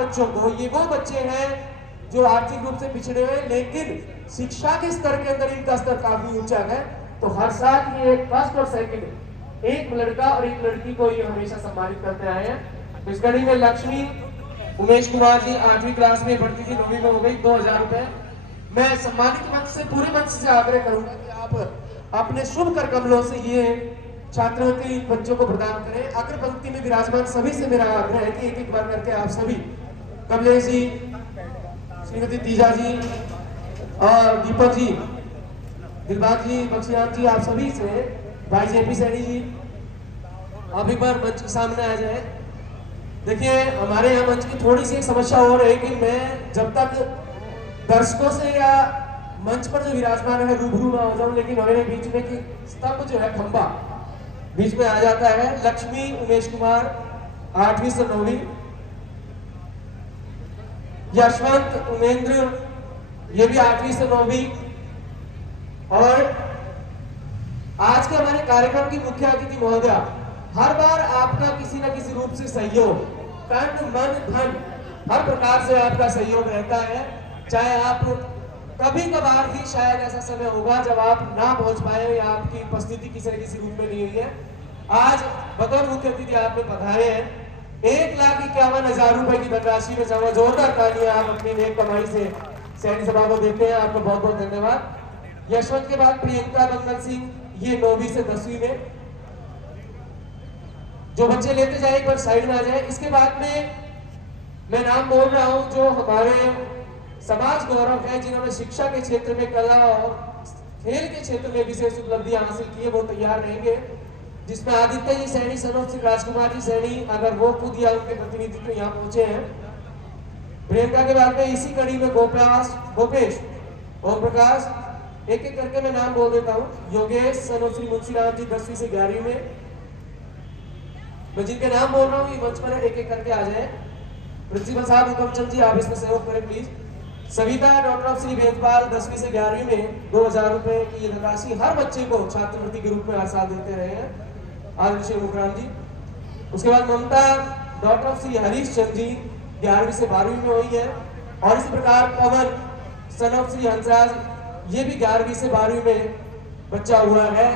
बच्चों को, ये वो बच्चे हैं जो आर्थिक रूप से पिछड़े हुए लेकिन शिक्षा के स्तर के अंदर इनका स्तर काफी ऊंचा है। तो हर साल ये फर्स्ट और सेकंड, एक लड़का और एक लड़की को ये हमेशा सम्मानित करते आए हैं। तो इस कड़ी में लक्ष्मी उमेश कुमार जी 8वीं क्लास में पढ़ती थी, 9वीं में हो गई, 2000 रुपए। मैं सम्मानित मंच से, पूरे मंच से आग्रह करूंगा कि आप अपने शुभ कर कमलों से ये छात्रवृत्ति बच्चों को प्रदान करें। अग्र पंक्ति में विराजमान सभी से मेरा आग्रह है कि एक एक बार करके आप सभी, कमलेश जी, श्रीमती तीजा जी और दीपक जी, दिलबाग जी, बख्शियाम जी, आप सभी से, भाई जेपी सैनी जी, आप एक बार मंच के सामने आ जाए। देखिए हमारे यहाँ मंच की थोड़ी सी एक समस्या हो रही है कि मैं जब तक दर्शकों से या मंच पर जो विराजमान है रूबरू ना हो जाऊं, लेकिन हमारे बीच में कि स्तंभ जो है, खंबा बीच में आ जाता है। लक्ष्मी उमेश कुमार 8वीं से 9वीं, यशवंत उमेंद्र ये भी 8वीं से 9वीं। और आज के हमारे कार्यक्रम की मुख्य अतिथि महोदया, हर बार आपका किसी न किसी रूप से सहयोग, तन मन धन हर प्रकार से आपका सहयोग रहता है। चाहे आप कभी कभार ही शायद ऐसा समय होगा जब आप ना पहुंच पाए या आपकी उपस्थिति किसी न किसी रूप में नहीं हुई है। आज बतौर मुख्य अतिथि आपने पधारे हैं। 1,51,000 रुपए की धनराशि में जमा, जोरदार तालियां आप अपनी नेक कमाई से सैनिक सभा को देते हैं। आपको बहुत बहुत धन्यवाद। यशवंत के बाद प्रियंका मंगल सिंह, ये 9वीं से 10वीं में। जो बच्चे लेते जाए एक बार साइड में आ जाए। इसके बाद में मैं नाम बोल रहा हूं जो हमारे समाज गौरव है, जिन्होंने शिक्षा के क्षेत्र में, कला और खेल के क्षेत्र में विशेष उपलब्धियां हासिल की है, वो तैयार रहेंगे। जिसमें आदित्य जी सैनी, सनोज सिंह, राजकुमार जी सैनी, अगर वो खुद या उनके प्रतिनिधित्व यहाँ पहुंचे हैं। प्रियंका के बाद में इसी कड़ी में गोपेश, ओम प्रकाश, एक एक करके मैं नाम बोल देता हूँ। योगेश, सनोज श्री मुंशीराम जी 10वीं से 11वीं में। मैं जिनके नाम बोल रहा हूँ ये मंच पर एक एक करके आ जाए। प्रिंसिपल साहब हुकमचंद जी, आप इसमें सहयोग करें please. Savita doctor of Shri Vedpal 10वीं से 11वीं में 2000 रुपए की ये धनराशि हर बच्चे को छात्रवृत्ति के रूप में हर साल देते रहे हैं, आदरणीय मुखराम जी। उसके बाद ममता डॉक्टर ऑफ श्री हरीश चंद जी 11वीं से 12वीं में हुई है। और इसी प्रकार पवन सन ऑफ श्री हंसराज, ये भी 11वीं से 12वीं में बच्चा हुआ है।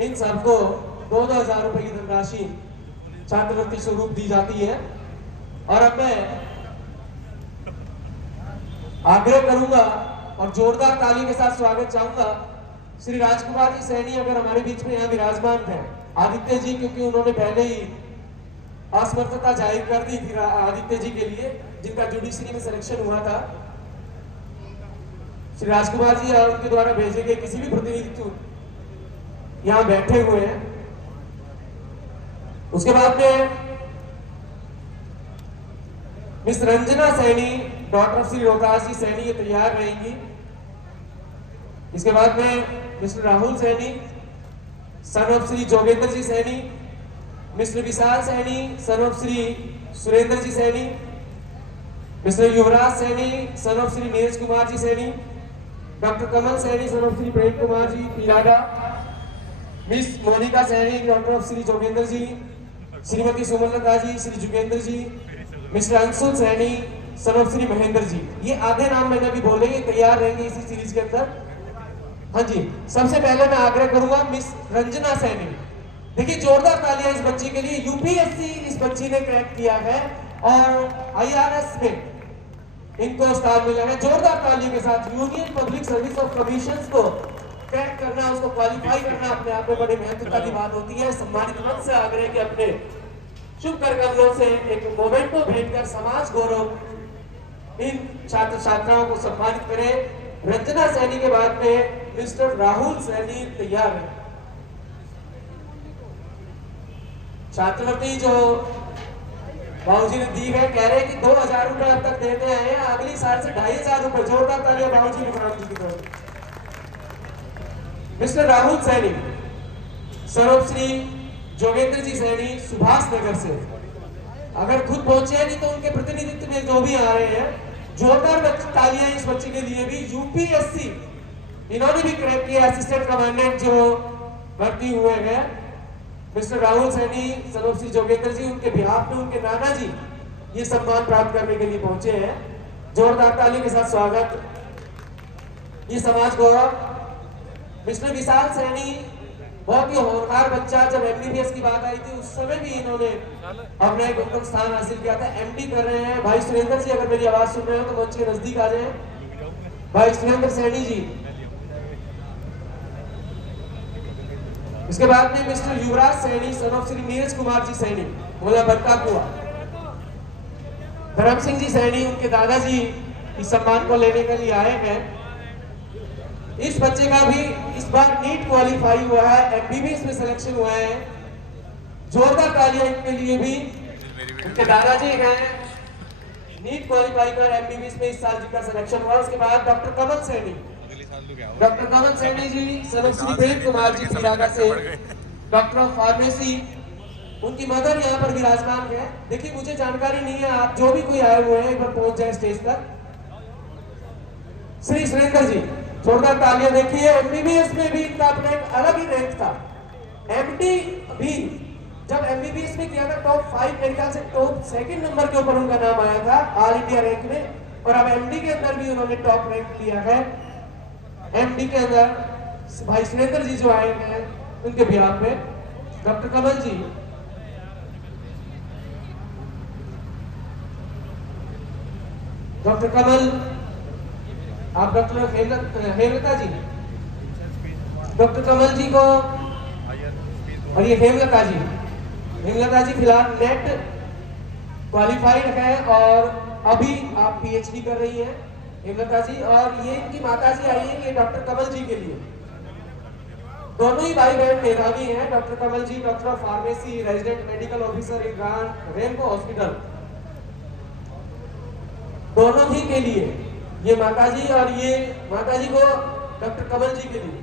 इन सबको 2,000 रुपए की धनराशि छात्रवृत्ति स्वरूप दी जाती है। और अब मैं आग्रह करूंगा और जोरदार ताली के साथ स्वागत चाहूंगा श्री राजकुमार जी सैनी, अगर हमारे बीच में यहाँ विराजमान है। आदित्य जी, क्योंकि उन्होंने पहले ही असमर्थता जाहिर कर दी थी आदित्य जी के लिए, जिनका जुडिशरी में सिलेक्शन हुआ था। श्री राजकुमार जी और उनके द्वारा भेजे गए किसी भी प्रतिनिधित्व यहाँ बैठे हुए हैं। उसके बाद में मिस रंजना सैनी डॉक्टर श्री रोहतास जी सैनी, ये तैयार रहेंगी। इसके बाद में mister Rahul Saini son of Shri Jogendra ji Saini, mister Vishal Saini son of Shri Surendra ji Saini, mister Yuvraj Saini son of Shri Neeraj Kumar ji Saini, doctor Kamal Saini son of Shri Prem Kumar ji Pirada, miss Monika Saini doctor of Shri Jogendra ji, Shrimati Sumalata ji, Shri Jugendra ji, mister Anshul Saini son of Shri Mahendra ji. ये आधे नाम मैंने अभी बोले, ये तैयार रहेंगे इसी सीरीज के अंदर। हाँ जी, सबसे पहले मैं आग्रह करूंगा मिस रंजना सैनी। देखिए जोरदार तालियां इस बच्ची के लिए। यूपीएससी इस बच्ची ने क्रैक किया है और आईआरएस में इनको स्थान मिला है। जोरदार तालियों के साथ। Union public service of commission को क्रैक करना, उसको क्वालिफाई करना अपने आप में बड़ी महत्वता की बात होती है। सम्मानित मंच से आग्रह कि अपने शुभ करकमलों से एक मोमेंट को भेंट कर समाज गौरव इन छात्र छात्राओं को सम्मानित करें। रंजना सैनी के बाद में मिस्टर राहुल सैनी तैयार है। छात्रवृत्ति जो बाबूजी ने दी है, कह रहे हैं कि 2,000 रुपए अब तक देते आए हैं, अगली साल से 2,500 रुपए। जोरदार तालियां बाबूजी विक्रांत जी की तरफ। मिस्टर राहुल सैनी सर्वश्री जोगेंद्र जी सैनी सुभाष नगर से, अगर खुद पहुंचे नहीं तो उनके प्रतिनिधित्व में जो भी आ रहे हैं, जोरदार तालियां इस बच्चे के लिए भी। यूपीएससी इन्होंने भी क्रैक किया, असिस्टेंट कमांडेंट जो भर्ती हुए हैं। मिस्टर राहुल सैनी सर्वश्री जोगेंद्र जी, उनके बिहाफ में उनके नाना जी ये सम्मान प्राप्त करने के लिए पहुंचे हैं। जोरदार ताली के साथ स्वागत। ये समाज गौरव मिस्टर विशाल सैनी, बहुत ही होनहार बच्चा। जब एमबीबीएस की बात आई थी उस समय भी इन्होंने अपना एक उत्तम स्थान हासिल किया था। एमडी कर रहे हैं। भाई सुरेंद्र जी, अगर मेरी आवाज सुन रहे हो तो मंच के नजदीक आ जाएं। भाई सुरेंद्र सैनी जी। इसके बाद में mister Yuvraj Saini, son of Shri Neeraj Kumar ji Saini, बोला बट्टा कुआ। धर्म सिंह जी सैनी, उनके दादाजी इस सम्मान को लेने के लिए आए हैं। इस बच्चे का भी इस बार नीट क्वालिफाई हुआ है, एमबीबीएस में सिलेक्शन हुआ है। जोरदार तालियां इनके लिए भी। उनके दादाजी हैं, नीट क्वालिफाई कर एमबीबीएस में इस साल जिनका सिलेक्शन हुआ। उसके बाद डॉक्टर कमल सैनी, डॉक्टर कमल सैनी जी सन श्री प्रेम कुमार जी फिरागा से डॉक्टर ऑफ फार्मेसी। उनकी मदर यहाँ पर विराजमान है। देखिए मुझे जानकारी नहीं है, आप जो भी कोई आए हुए हैं एक बार पहुंच जाए स्टेज तक। श्री सुरेंद्र जी, जोरदार तालियां। देखिए एमबीबीएस में भी इनका अपना एक अलग ही रैंक था। एमडी भी जब एमबीबीएस में किया था टॉप 5, मेरे ख्याल से टॉप 2nd नंबर के ऊपर उनका नाम आया था ऑल इंडिया रैंक में। और अब एमडी के अंदर भी उन्होंने टॉप रैंक लिया है। एमडी के अंदर भाई सुरेंद्र जी जो आए हैं उनके बिहार में डॉक्टर कमल जी, डॉक्टर कमल, आप डॉक्टर हेमलता जी, डॉक्टर कमल जी को, और ये हेमलता जी, हेमलता जी फिलहाल नेट क्वालिफाइड है और अभी आप पीएचडी कर रही हैं हेमलता जी। और ये इनकी माता जी आई है, ये डॉक्टर कमल जी के लिए। दोनों ही भाई बहन मेधावी हैं। Doctor Kamal ji doctor of pharmacy, resident medical officer in Remco hospital, दोनों ही के लिए ये माताजी, और ये माताजी को डॉक्टर कमल जी के लिए।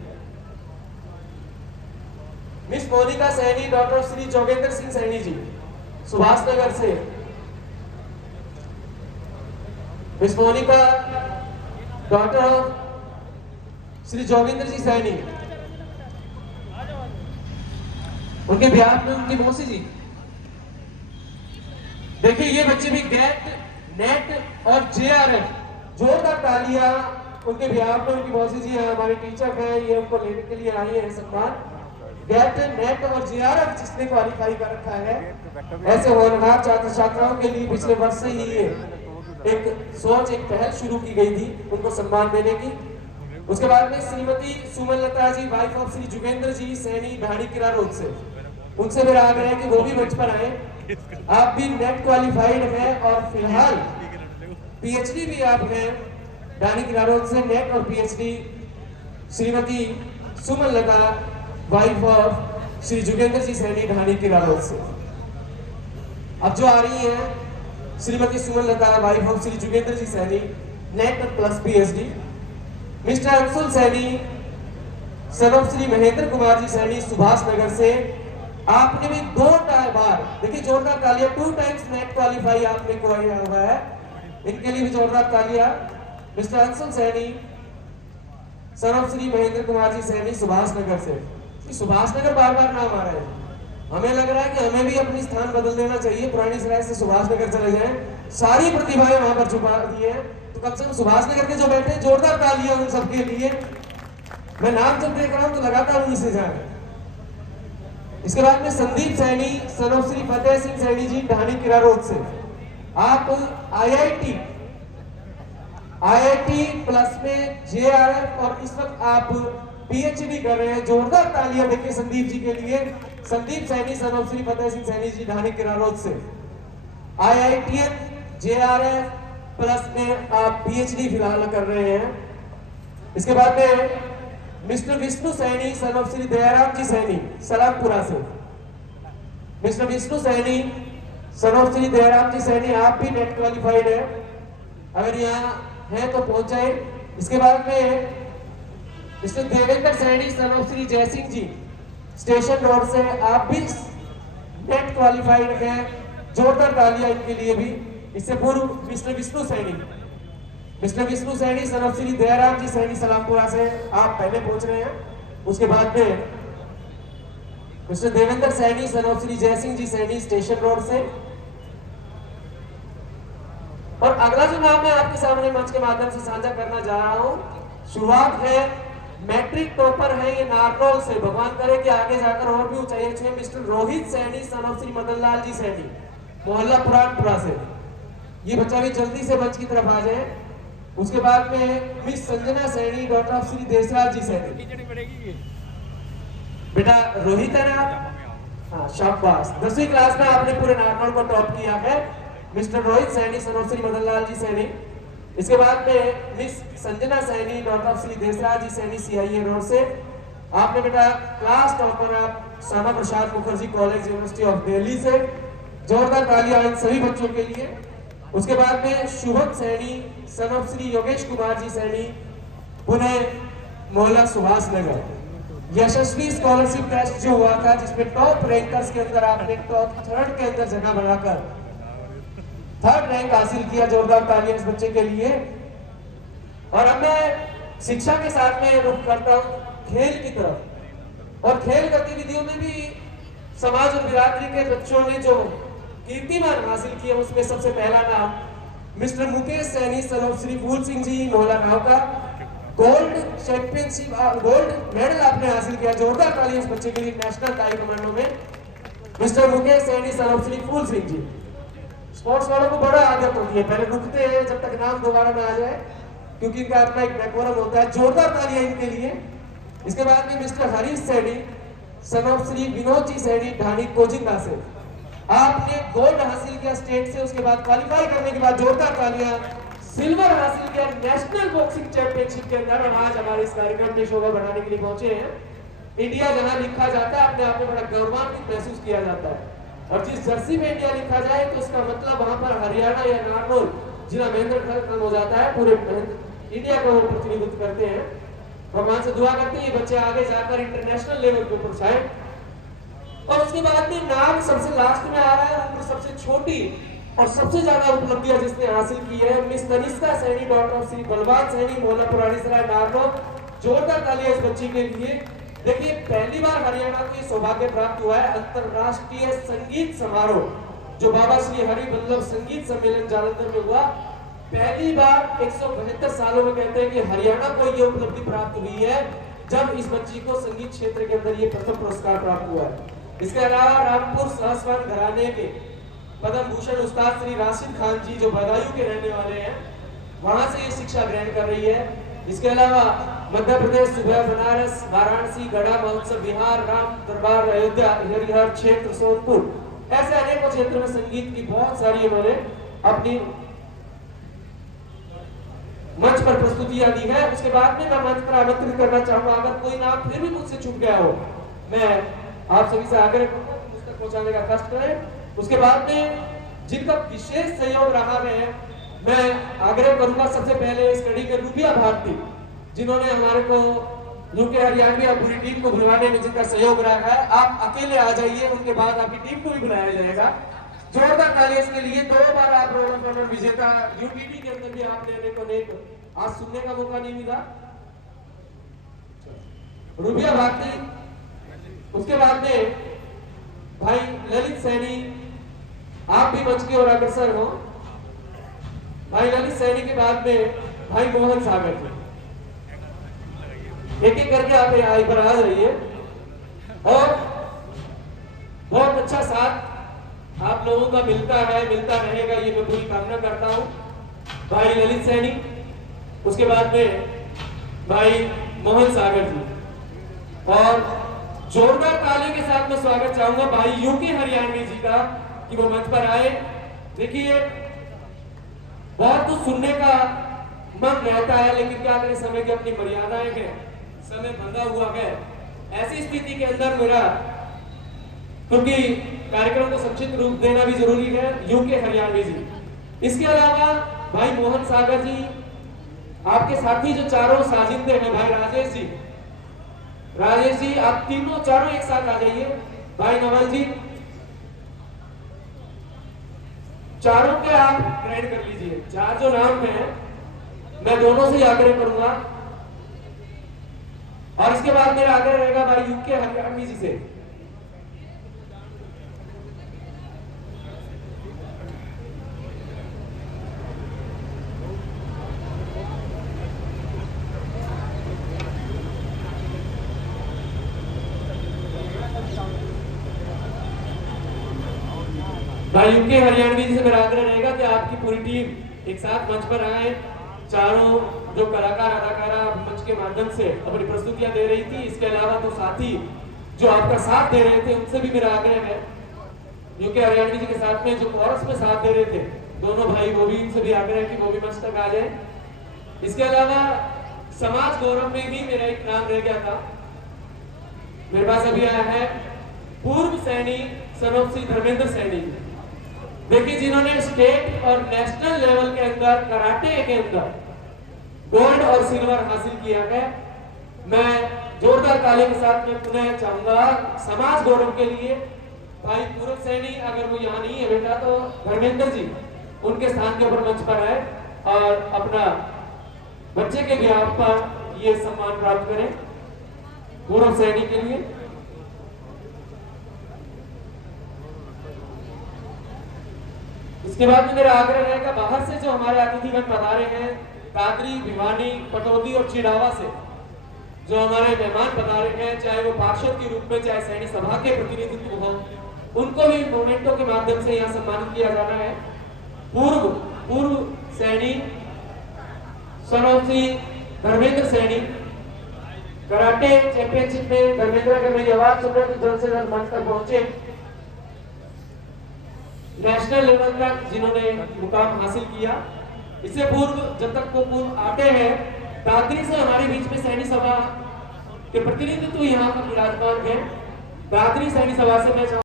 मिस मोनिका सैनी, डॉक्टर श्री जोगेंद्र सिंह सैनी जी सुभाष नगर से। Miss Monika doctor of Shri Jogendra ji Saini, उनके बिहार में उनकी मौसी जी। देखिए ये बच्चे भी गेट, नेट और जेआरएफ, जोरदार तालियां उनके बिहार में। उनकी मौसी जी हैं, हमारे टीचर हैं, ये उनको लेने के लिए आई है सम्मान। गेट, नेट और जेआरएफ जिसने क्वालिफाई कर रखा है, ऐसे होनहार छात्र छात्राओं के लिए पिछले वर्ष से ही ये एक सोच, एक पहल शुरू की गई थी उनको सम्मान देने की। उसके बाद में Shrimati Suman Lata ji, wife of Shri Jugendra ji Saini, Dhani Kira road से, उनसे मेरा आग्रह है कि वो भी मंच पर आए। आप भी नेट क्वालिफाइड है और फिलहाल पीएचडी भी आप हैं ढाणी किरा रोड से, नेट और PhD Shrimati Suman Lata, wife of Shri Jugendra ji Saini, Dhani Kira road से। अब जो आ रही है Shrimati Suman Lata, wife of Shri Jugendra ji Saini, NET plus PhD. Mister Anshul Saini, son of Shri Mahendra Kumar ji Saini, Subhash Nagar से। आपने भी 2 बार, देखिए जोरदार तालियां, 2 टाइम्स नेट क्वालिफाई आपने किया हुआ है, इनके लिए भी जोरदार तालियां। Mister Anshul Saini, son of Shri Mahendra Kumar ji Saini, Subhash Nagar से। सुभाष नगर बार बार नाम आ रहा है, हमें लग रहा है कि हमें भी अपनी स्थान बदल देना चाहिए, पुरानी सराय से सुभाष नगर चले जाएं। सारी प्रतिभाएं वहां पर छुपा दी है, तो कम से कम सुभाष नगर के जो बैठे, जोरदार तालियां उन सबके लिए। मैं नाम जब देख रहा हूं तो लगातार उन्हीं से जा रहा है। इसके बाद में संदीप सैनी, सन ऑफ श्री फतेह सिंह सैनी जी, ढाणी किरा रोड से। आप आईआईटी प्लस में जेआरएफ और इस वक्त आप पीएचडी कर रहे हैं। जोरदार तालियां देखिए संदीप जी के लिए। संदीप सैनी, सन ऑफ श्री फतेह सिंह सैनी जी, ढाणी किरा रोड से। आईआईटीएन, जेआरएफ प्लस में आप पीएचडी फिलहाल कर रहे हैं। इसके बाद में mister Vishnu Saini, son of Shri Dayaram ji Saini, Salampura से। Mister Vishnu Saini, son of Shri Dayaram ji Saini, आप भी नेट क्वालिफाइड है, अगर यहाँ है तो पहुंच जाए। इसके बाद में mister Devendra Saini, son of Shri Jaisingh ji, station road से, आप भी नेट क्वालिफाइड हैं। जोरदार तालियां इनके लिए भी। इससे पूर्व mister Vishnu Saini, son of Shri Dayaram ji Saini, Salampura से, आप पहले पहुंच रहे हैं। उसके बाद में mister Devendra Saini, son of Shri Jaisingh ji Saini, station road से। अगला जो नाम मैं आपके सामने मंच के माध्यम से साझा करना जा रहा हूँ, शुरुआत है मैट्रिक टॉपर है ये नारनौल से। भगवान करे कि आगे जाकर और भी ऊंचाई छे। Mister Rohit Saini son of Shri Madan Lal ji Saini, मोहल्ला पुरानपुरा से। ये बच्चा भी जल्दी से मंच की तरफ आ जाए। उसके बाद में miss Sanjana Saini, daughter of Shri Desraj ji Saini. बेटा रोहित है ना? हाँ, शाबाश। 10वीं क्लास में आपने पूरे नारनौल को टॉप किया है। Mister Rohit Saini son of Shri Madan Lal ji Saini. इसके बाद में miss Sanjana Saini, daughter of Shri Desraj ji Saini, CIA road से। आपने बेटा क्लास टॉपर आप Shyama Prasad Mukherjee college university of Delhi से। जोरदार तालियां इन सभी बच्चों के लिए। उसके बाद में शुभम सैनी सन ऑफ श्री योगेश कुमार जी सैनी, पुणे मोहल्ला सुभाष नगर। यशस्वी स्कॉलरशिप टेस्ट जो हुआ था जिसमें टॉप रैंकर्स के अंदर आपने टॉप 3rd के अंदर जगह बनाकर 3rd रैंक हासिल किया। जोरदार तालियां इस बच्चे के लिए। और अब मैं शिक्षा के साथ में रुख करता हूँ खेल की तरफ। और खेल गतिविधियों में भी समाज और बिरादरी के बच्चों ने जो कीर्तिमान हासिल किया उसमें सबसे पहला नाम mister Mukesh Saini son of Shri Phool Singh ji, मोहल्ला गांव का। गोल्ड चैंपियनशिप, गोल्ड मेडल आपने हासिल किया। जोरदार तालियां इस बच्चे के लिए नेशनल ताई कमांडो में। Mister Mukesh Saini son of Shri Phool Singh ji. Sports वालों को बड़ा आदत होती है, पहले रुकते हैं जब तक नाम दोबारा ना आ जाए, क्योंकि इनका अपना एक डेकोरम होता है। जोरदार तालियां इनके लिए। इसके बाद में mister Harish Saini son of Shri Vinod ji Saini, Dhani Kojinga से। आपने गोल्ड हासिल किया स्टेट से। उसके बाद क्वालिफाई करने के बाद जोरदार तालियां, सिल्वर हासिल किया नेशनल बॉक्सिंग चैंपियनशिप के अंदर। और आज हमारे इस कार्यक्रम में शोभा बढ़ाने के लिए पहुंचे हैं। इंडिया जहां लिखा जाता है अपने आप में बड़ा गौरवान्वित महसूस किया जाता है। और जिस जर्सी में इंडिया लिखा जाए तो उसका मतलब वहां पर हरियाणा या नारनौल जिला महेंद्रगढ़ खत्म हो जाता है। पूरे इंडिया को प्रतिनिधित्व करते हैं। भगवान से दुआ करते हैं ये बच्चे आगे जाकर इंटरनेशनल लेवल पे पहुंचाएं। और उसके बाद में नाम सबसे लास्ट में आ रहा है, उम्र सबसे छोटी और सबसे ज्यादा उपलब्धियां जिसने हासिल की है, miss Tanishka Saini, daughter of Shri बलवान सैनी, मोहल्ला पुरानी सराय नारनौल। जोरदार तालियां इस बच्ची के लिए। देखिए पहली बार हरियाणा को ये सौभाग्य प्राप्त हुआ है अंतरराष्ट्रीय संगीत समारोह जो बाबा श्री हरि वल्लभ संगीत सम्मेलन जालंधर में हुआ। पहली बार 172 सालों में कहते हैं कि हरियाणा को ये उपलब्धि प्राप्त हुई है जब इस बच्ची को संगीत क्षेत्र के अंदर ये प्रथम पुरस्कार प्राप्त हुआ है। इसके अलावा रामपुर सहसवान घराने के पद्म भूषण उस्ताद श्री राशिद खान जी जो बदायूं के रहने वाले हैं, वहां से ये शिक्षा ग्रहण कर रही है। इसके अलावा मध्य प्रदेश, सुबह, बनारस, वाराणसी, गढ़ा महोत्सव, बिहार, राम दरबार, अयोध्या, हरिहर क्षेत्र, सोनपुर, ऐसे अनेकों क्षेत्र में संगीत की बहुत सारी उन्होंने अपनी मंच पर प्रस्तुतियां दी है। उसके बाद में मैं मंच पर आमंत्रित करना चाहूंगा, अगर कोई नाम फिर भी मुझसे छूट गया हो, मैं आप सभी से आग्रह करूंगा कि मुझ तक पहुंचाने का कष्ट करें। उसके बाद में जिनका विशेष सहयोग रहा है, मैं आग्रह करूंगा सबसे पहले इस कड़ी के रूबिया भारती, जिन्होंने हमारे को यूके हरियाणवी और पूरी टीम को बुलवाने में जिनका सहयोग रहा है। आप अकेले आ जाइए, उनके बाद आपकी टीम को भी बुलाया जाएगा। जोरदार तालियां इसके लिए। 2 बार आप रोल ऑफ ऑनर विजेता, यूटीटी के अंदर भी आपने अनेकों अनेक आज सुनने का मौका नहीं मिला, रूबिया भारती। उसके बाद में भाई ललित सैनी, आप भी मंच की ओर अग्रसर हो। भाई ललित सैनी के बाद में भाई मोहन सागर जी, एक एक करके आप यहाँ पर आ जाइए। और बहुत अच्छा साथ आप लोगों का मिलता है, मिलता रहेगा, ये मैं पूरी कामना करता हूँ। भाई ललित सैनी, उसके बाद में भाई मोहन सागर जी, और जोरदार ताली के साथ मैं स्वागत चाहूंगा भाई यूके हरियाणवी जी का कि वो मंच पर आए। देखिए बहुत कुछ सुनने का मन रहता है, लेकिन क्या करें, समय की अपनी मर्यादाएं हैं, समय बंधा हुआ है। ऐसी स्थिति के अंदर मेरा, क्योंकि कार्यक्रम को संक्षिप्त रूप देना भी जरूरी है, यूके हरियाणवी जी। इसके अलावा भाई मोहन सागर जी, आपके साथी जो चारों साजिंदे हैं, भाई राजेश जी, राजेश जी आप तीनों चारों एक साथ आ जाइए। भाई नवल जी, चारों के आप ग्रहण कर लीजिए। 4 जो नाम हैं मैं दोनों से आग्रह करूंगा, और इसके बाद मेरा आग्रह रहेगा भाई यूके हरियाणवी जी से। भाई यूके हरियाणवी जी से मेरा आग्रह रहेगा कि आपकी पूरी टीम एक साथ मंच पर आए। चारों जो कलाकार अदाकारा मंच के माध्यम से अपनी प्रस्तुतियां दे रही थी, इसके अलावा तो साथी जो आपका साथ दे रहे थे उनसे भी मेरा आग्रह है। यूके हरियाणवी जी के साथ में जो कोरस में साथ दे रहे थे दोनों भाई, वो भी इनसे भी आग्रह है कि वो भी मंच तक आ जाए। इसके अलावा समाज गौरव में भी मेरा एक नाम रह गया था, मेरे पास अभी आया है पूर्व सैनिक सनोप श्री धर्मेंद्र सैनी। देखिए, जिन्होंने स्टेट और नेशनल लेवल के अंदर कराटे के अंदर गोल्ड और सिल्वर हासिल किया है। मैं जोरदार ताली के साथ में पुनः चाहूंगा समाज गौरव के लिए भाई पूर्व सैनी, अगर वो यहाँ नहीं है बेटा तो धर्मेंद्र जी उनके स्थान के ऊपर मंच पर आए और अपना बच्चे के ब्याह पर ये सम्मान प्राप्त करें पूर्व सैनिक के लिए। इसके बाद में मेरा आग्रह रहेगा बाहर से जो हमारे अतिथिगण पधारे हैं, दादरी, भिवानी, पटौदी और चिड़ावा से जो हमारे मेहमान पधारे हैं, चाहे वो पार्षद के रूप में चाहे सैनिक सभा के प्रतिनिधित्व हो, उनको भी मोमेंटों के माध्यम से यहाँ सम्मानित किया जाना है। पूर्व सैनिक सनोप श्री धर्मेंद्र सैनी कराटे चैंपियनशिप में धर्मेंद्र के मेरी आवाज सुन रहे जल्द से जल्द मंच तक पहुंचे। नेशनल लेवल तक जिन्होंने मुकाम हासिल किया। इससे पूर्व जब तक वो पूर्व आते हैं, दादरी से हमारे बीच में सैनिक सभा के प्रतिनिधित्व यहाँ पर विराजमान है। दादरी सैनिक सभा से मैं